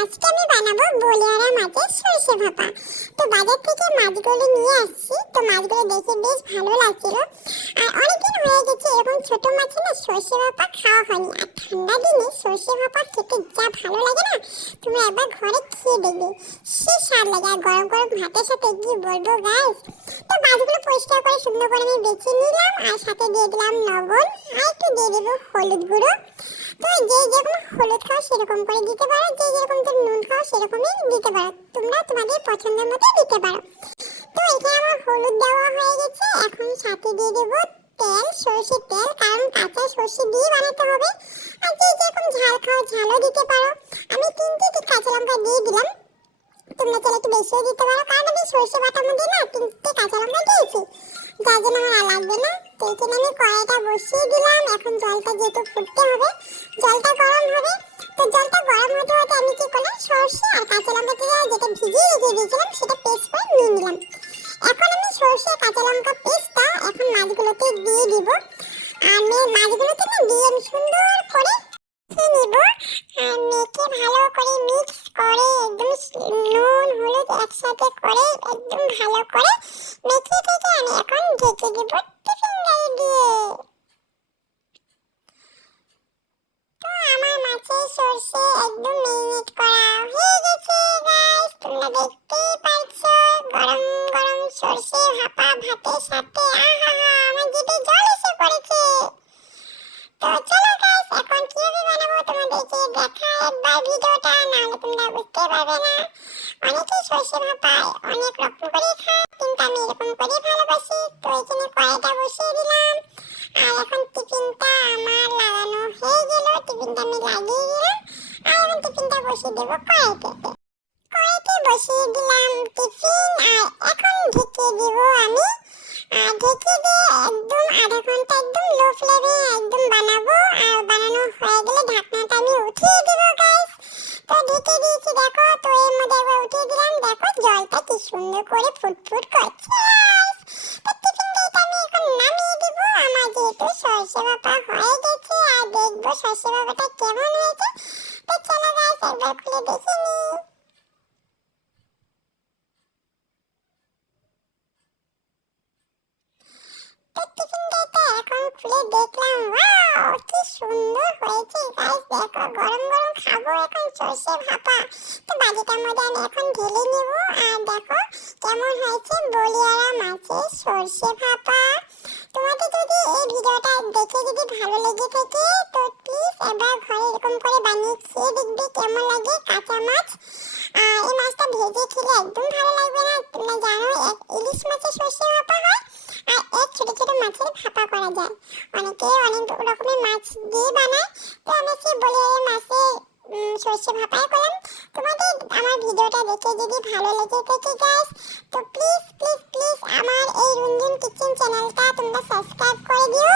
আজকে আমি বানাবো বলিয়ারা মাছের সরষে ভাপা। তো বাজার থেকে মাছগুলো নিয়ে আসছি। তো মাছগুলো দেখে বেশ ভালো লাগছিল। আর অনেকদিন হয়ে গেছে এরকম ছোট মাছে না সরষে ভাপা খাওয়া হয়নি। আর ঠান্ডা দিনে সরষে ভাপা খেতে যা ভালো লাগে না, তোমরা একবার ঘরে খেয়ে দেখবে, সে স্বাদ লাগে। আর গরম গরম ভাতের সাথে কি বলবো গাইস। তো মাছগুলো পরিষ্কার করে সুন্দর করে আমি বেছে নিলাম, আর সাথে দিয়ে দিলাম লবণ, আর একটু দিয়ে দেবো হলুদ গুঁড়ো। তো যে যেরকম হলুদ খাও সেরকম করে দিতে পারো, যে যেরকম তুমি নুন খাও সেরকমই দিতে পারো, তোমরা তোমাদের পছন্দের মতো দিতে পারো। তো এখানে আমার হলুদ দেওয়া হয়ে গেছে। এখন সাথে দিয়ে দেবো তেল, সরষের তেল, কারণ কাঁচা সরষে দিয়ে বানাতে হবে। আর যে যেরকম ঝাল খাও ঝালও দিতে পারো। আমি 3টে কাঁচা লঙ্কা দিয়ে দিলাম, তোমরা চাইলে একটু বেশিও দিতে পারো, কারণ আমি সরষে বাটার মধ্যে না 3টে কাঁচা লঙ্কা দিয়েছি, যার জন্য আমার আর লাগবে না। তো এখানে আমি কড়াইটা বসিয়ে দিলাম। এখন জলটা যেহেতু ফুটতে হবে, জলটা গরম হবে। তো জলটা গরম হতে হতে আমি কি করলাম, সরষে আর কাঁচা লঙ্কা যেটা ভিজিয়ে রেখে দিয়েছিলাম সেটা পেস্ট করে নিয়ে নিলাম। এখন আমি সরষে কাঁচা লঙ্কা পেস্টটা এখন মাছগুলোতে দিয়ে দিব। আর মাছগুলোতে না দিয়ে আমি সুন্দর করে মেখে নিব। আর মেখে ভালো করে মিক্স করে একদম নুন হলুদ একসাথে করে একদম ভালো করে মেখে টেকে আমি এখন ঢেকে দিব টিফিন গাড়ি দিয়ে। তো আমার মাছের সরষে একদম মেরিনেট করা হয়ে গেছে গাইস, তোমরা দেখতেই পারছো। গরম গরম সরষে ভাপা ভাতের সাথে আহা, আমার জিভে জল এসে পড়েছে। তো চলো গাইস, এখন কিভাবে বানাবো তোমাদেরকে দেখাই একবার ভিডিওটা, নাহলে তোমরা বুঝতে পারবে না। অনেকেই সরষে ভাপায় অনেক রকম করে খায়, কিন্তু আমি এরকম করে ভালোবাসি। তো এখানে কড়াইটা বসিয়ে দিলাম। আর এখন টিফিনটা আমার লাগানো হয়ে গেল, টিফিনটা আমি লাগিয়ে দিলাম। আর এখন টিফিনটা বসিয়ে দেবো কড়াইতে। কড়াইতে বসিয়ে দিলাম টিফিন, আর এখন ঢেকে দিব আমি। আর ঢেকে দিয়ে একদম আধা ঘন্টা একদম লো ফ্লেমে একদম বানাবো। আর বানানো হয়ে গেলে ঢাকনাটা আমি উঠিয়ে দেবো গাইস। তো ঢেকে দিয়েছি দেখো। তো এর মধ্যে একবার উঠিয়ে দিলাম, দেখো জলটা কি সুন্দর করে ফুটফুট করছে গাইস। তো টিফিনটা এটা আমি এখন নামিয়ে দেবো। আমার যেহেতু সরষে ভাপা হয়ে গেছে, আর দেখবো সরষে ভাপাটা কেমন হয়েছে। তো চলো গাইস একবার খুলে দেখে নিই। টিফিনটা এখন খুলে দেখলাম, ওয়াও কি সুন্দর হয়েছে গাইস। দেখো গরম গরম খাবো এখন সরষে ভাপা। তো বাটিটার মধ্যে আমি এখন ঢেলে নেব। আর দেখো কেমন হয়েছে বলিয়ারা মাছের সরষে ভাপা। তোমাদের যদি এই ভিডিওটা দেখে যদি ভালো লেগে থাকে, তো প্লিজ এবার ঘরে এরকম করে বানিয়ে খেয়ে দেখবে কেমন লাগে কাঁচা মাছ। আর এই মাছটা ভেজে খেলে একদম ভালো লাগবে না। তোমরা জানো ইলিশ মাছের সরষে ভাপা হয়, আর এক ছোট ছোট মাছের ভাপা করা যায়। অনেকে অনেক রকমের মাছ দিয়ে বানায়। তো আমি সে বলিয়ারা মাছের সরষে ভাপাই করলাম। তোমাদের আমার ভিডিওটা দেখে যদি ভালো লেগে থাকে গাইস, তো প্লিজ প্লিজ প্লিজ আমার এই রুনঝুন কিচেন চ্যানেলটা তোমরা সাবস্ক্রাইব করে দিও।